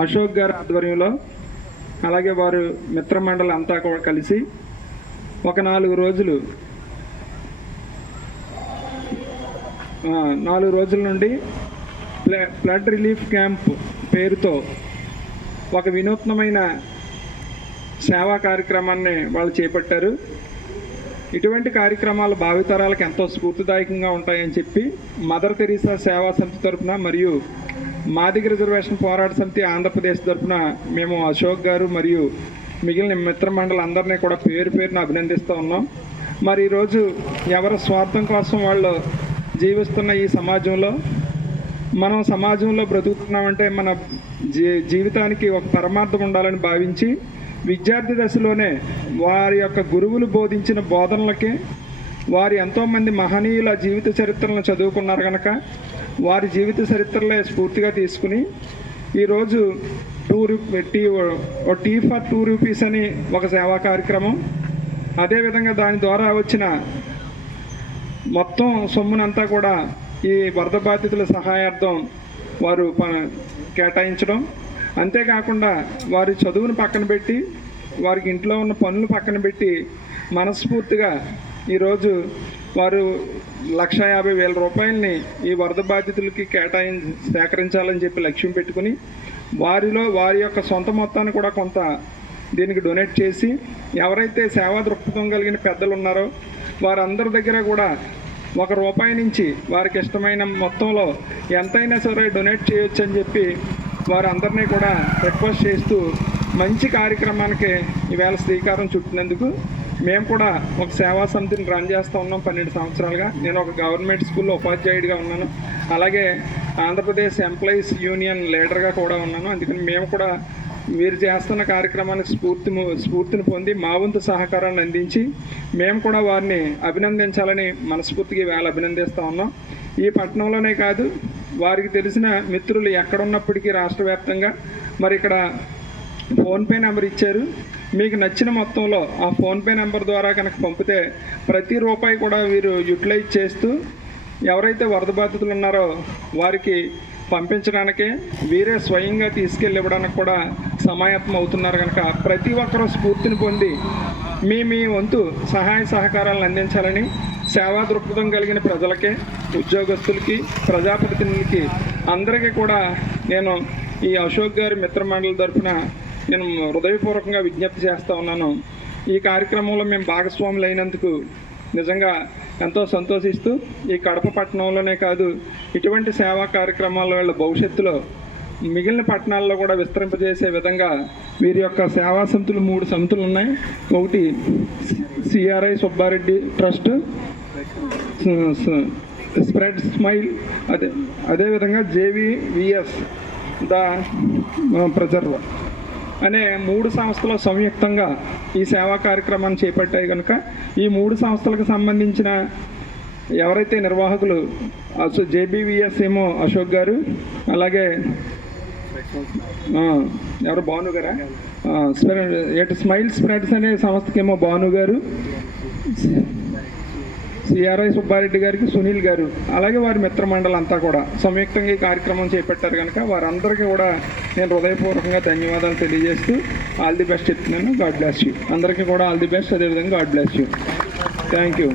అశోక్ గారి ఆధ్వర్యంలో అలాగే వారు మిత్రమండలి అంతా కూడా కలిసి ఒక 4 రోజులు 4 రోజుల నుండి ఫ్లడ్ రిలీఫ్ క్యాంప్ పేరుతో ఒక వినూత్నమైన సేవా కార్యక్రమాన్ని వాళ్ళు చేపట్టారు. ఇటువంటి కార్యక్రమాలు భావితరాలకు ఎంతో స్ఫూర్తిదాయకంగా ఉంటాయని చెప్పి మదర్ తెరీసా సేవా సమితి తరఫున మరియు మాదిగ రిజర్వేషన్ పోరాట సమితి ఆంధ్రప్రదేశ్ తరఫున మేము అశోక్ గారు మరియు మిగిలిన మిత్రమండలి అందరినీ కూడా పేరున అభినందిస్తూ ఉన్నాం. మరి ఈరోజు ఎవరి స్వార్థం కోసం వాళ్ళు జీవిస్తున్న ఈ సమాజంలో మనం సమాజంలో బ్రతుకుతున్నామంటే మన జీవితానికి ఒక పరమార్థం ఉండాలని భావించి విద్యార్థి దశలోనే వారి యొక్క గురువులు బోధించిన బోధనలకి వారి ఎంతోమంది మహనీయుల జీవిత చరిత్రలను చదువుకున్నారు కనుక వారి జీవిత చరిత్రలే స్ఫూర్తిగా తీసుకుని ఈరోజు టీ ఫర్ 2 రూపీస్ అని ఒక సేవా కార్యక్రమం, అదేవిధంగా దాని ద్వారా వచ్చిన మొత్తం సొమ్మునంతా కూడా ఈ వరద బాధితుల సహాయార్థం వారు కేటాయించడం, అంతేకాకుండా వారి చదువును పక్కన పెట్టి వారికి ఇంట్లో ఉన్న పనులు పక్కన పెట్టి మనస్ఫూర్తిగా ఈరోజు వారు 1,50,000 రూపాయలని ఈ వరద బాధితులకి సేకరించాలని చెప్పి లక్ష్యం పెట్టుకుని వారి యొక్క సొంత మొత్తాన్ని కూడా కొంత దీనికి డొనేట్ చేసి ఎవరైతే సేవా దృక్పథం కలిగిన పెద్దలు ఉన్నారో వారందరి దగ్గర కూడా ₹1 నుంచి వారికి ఇష్టమైన మొత్తంలో ఎంతైనా సరే డొనేట్ చేయొచ్చు అని చెప్పి వారందరినీ కూడా రిక్వెస్ట్ చేస్తూ మంచి కార్యక్రమానికి ఈవేళ శ్రీకారం చుట్టినందుకు మేము కూడా ఒక సేవా సమితిని రన్ చేస్తూ ఉన్నాం 12 సంవత్సరాలుగా. నేను ఒక గవర్నమెంట్ స్కూల్లో ఉపాధ్యాయుడిగా ఉన్నాను, అలాగే ఆంధ్రప్రదేశ్ ఎంప్లాయీస్ యూనియన్ లీడర్గా కూడా ఉన్నాను. అందుకని మేము కూడా వీరు చేస్తున్న కార్యక్రమానికి స్ఫూర్తిని పొంది మా వంతు సహకారాన్ని అందించి మేము కూడా వారిని అభినందించాలని మనస్ఫూర్తిగా వేళ అభినందిస్తూ ఉన్నాం. ఈ పట్టణంలోనే కాదు, వారికి తెలిసిన మిత్రులు ఎక్కడున్నప్పటికీ రాష్ట్ర వ్యాప్తంగా మరి ఇక్కడ ఫోన్పే నెంబర్ ఇచ్చారు. మీకు నచ్చిన మొత్తంలో ఆ ఫోన్పే నెంబర్ ద్వారా కనుక పంపితే ప్రతి రూపాయి కూడా వీరు యూటిలైజ్ చేస్తూ ఎవరైతే వరద బాధితులు ఉన్నారో వారికి పంపించడానికి వీరే స్వయంగా తీసుకెళ్ళి ఇవ్వడానికి కూడా సమాయత్తం అవుతున్నారు కనుక ప్రతి ఒక్కరూ స్ఫూర్తిని పొంది మీ వంతు సహాయ సహకారాలను అందించాలని సేవా దృక్పథం కలిగిన ప్రజలకి, ఉద్యోగస్తులకి, ప్రజాప్రతినిధులకి అందరికీ కూడా నేను ఈ అశోక్ గారి మిత్రమండలి తరఫున నేను హృదయపూర్వకంగా విజ్ఞప్తి చేస్తూ ఉన్నాను. ఈ కార్యక్రమంలో మేము భాగస్వాములు అయినందుకు నిజంగా ఎంతో సంతోషిస్తూ ఈ కడప పట్టణంలోనే కాదు ఇటువంటి సేవా కార్యక్రమాల వల్ల భవిష్యత్తులో మిగిలిన పట్టణాల్లో కూడా విస్తరింపజేసే విధంగా వీరి యొక్క సేవా సమితులు 3 సమితులు ఉన్నాయి. ఒకటి CRI Subbareddy trust, spread smile, అదేవిధంగా జేవీవీఎస్ ద ప్రిజర్వర్ అనే 3 సంస్థలు సంయుక్తంగా ఈ సేవా కార్యక్రమాన్ని చేపట్టాయి కనుక ఈ 3 సంస్థలకు సంబంధించిన ఎవరైతే నిర్వాహకులు జేబీవీఎస్ ఏమో అశోక్ గారు, అలాగే ఎవరు భాను గారా, స్మైల్ స్ప్రెడ్స్ అనే సంస్థకేమో భాను గారు, సిఆర్ఐ సుబ్బారెడ్డి గారికి సునీల్ గారు, అలాగే వారి మిత్రమండలి అంతా కూడా సంయుక్తంగా ఈ కార్యక్రమం చేపట్టారు కనుక వారందరికీ కూడా నేను హృదయపూర్వకంగా ధన్యవాదాలు తెలియజేస్తూ ఆల్ ది బెస్ట్ చెప్తున్నాను. God bless you. అందరికీ కూడా ఆల్ ది బెస్ట్. అదేవిధంగా God bless you. Thank you.